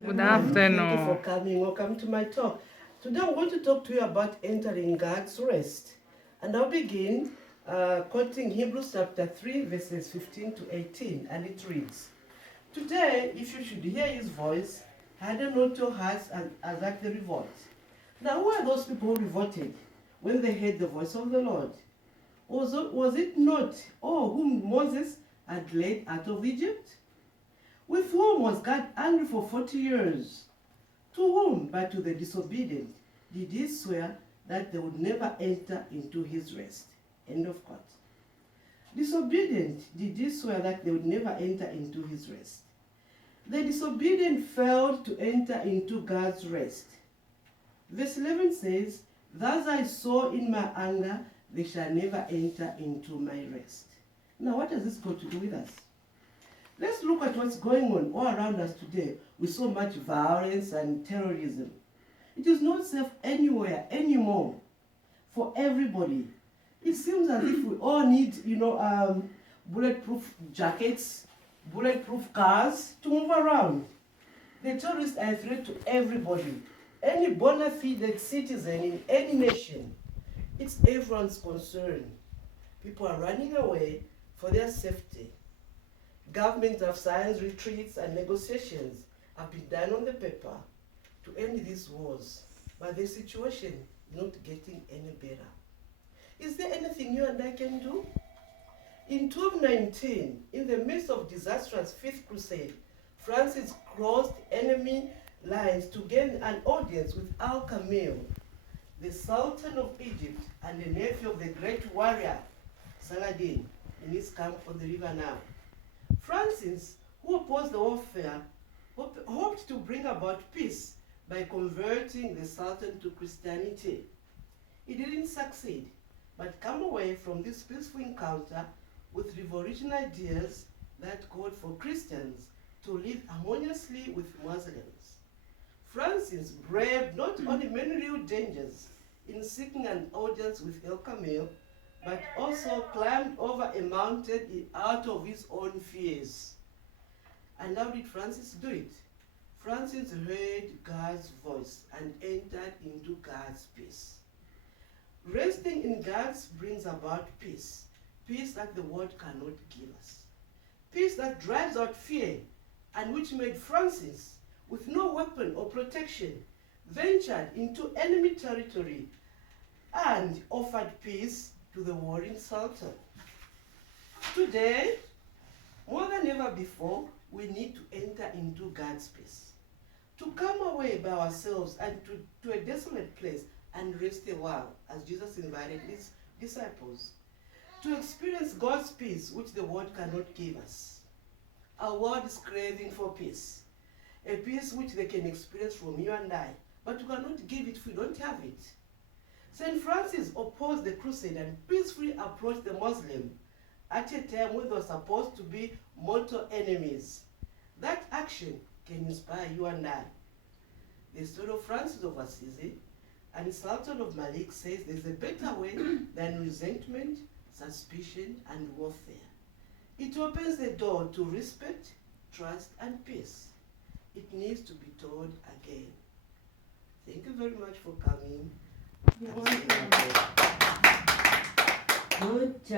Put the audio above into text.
Good afternoon. Thank you for coming. Welcome to my talk. Today I'm going to talk to you about entering God's rest. And I'll begin quoting Hebrews chapter 3, verses 15 to 18. And it reads, "Today, if you should hear his voice, harden not your hearts as at the revolt." Now, who are those people who revolted when they heard the voice of the Lord? Was it not, whom Moses had led out of Egypt? With whom was God angry for 40 years? To whom but to the disobedient did he swear that they would never enter into his rest? End of quote. Disobedient did he swear that they would never enter into his rest. The disobedient failed to enter into God's rest. Verse 11 says, "Thus I saw in my anger, they shall never enter into my rest." Now, what has this got to do with us? Let's look at what's going on all around us today with so much violence and terrorism. It is not safe anywhere anymore for everybody. It seems as if we all need, bulletproof jackets, bulletproof cars to move around. The terrorists are a threat to everybody. Any bona fide citizen in any nation. It's everyone's concern. People are running away for their safety. Governments have signed retreats and negotiations have been done on the paper to end these wars, but the situation is not getting any better. Is there anything you and I can do? In 1219, in the midst of disastrous Fifth Crusade, Francis crossed enemy lines to gain an audience with Al-Kamil, the Sultan of Egypt and the nephew of the great warrior Saladin, in his camp on the river Nile. Francis, who opposed the warfare, hoped to bring about peace by converting the Sultan to Christianity. He didn't succeed, but came away from this peaceful encounter with revolutionary ideas that called for Christians to live harmoniously with Muslims. Francis braved not only many real dangers in seeking an audience with El-Kamil, but also climbed over a mountain out of his own fears. And how did Francis do it? Francis heard God's voice and entered into God's peace. Resting in God's brings about peace, peace that the world cannot give us, peace that drives out fear, and which made Francis, with no weapon or protection, ventured into enemy territory and offered peace to the warring Sultan. Today, more than ever before, we need to enter into God's peace, to come away by ourselves and to a desolate place and rest a while, as Jesus invited his disciples, to experience God's peace, which the world cannot give us. Our world is craving for peace, a peace which they can experience from you and I, but we cannot give it if we don't have it. St. Francis opposed the crusade and peacefully approached the Muslim at a time when they were supposed to be mortal enemies. That action can inspire you and I. The story of Francis of Assisi and Sultan of Malik says there's a better way than resentment, suspicion, and warfare. It opens the door to respect, trust, and peace. It needs to be told again. Thank you very much for coming. You're welcome. Good job.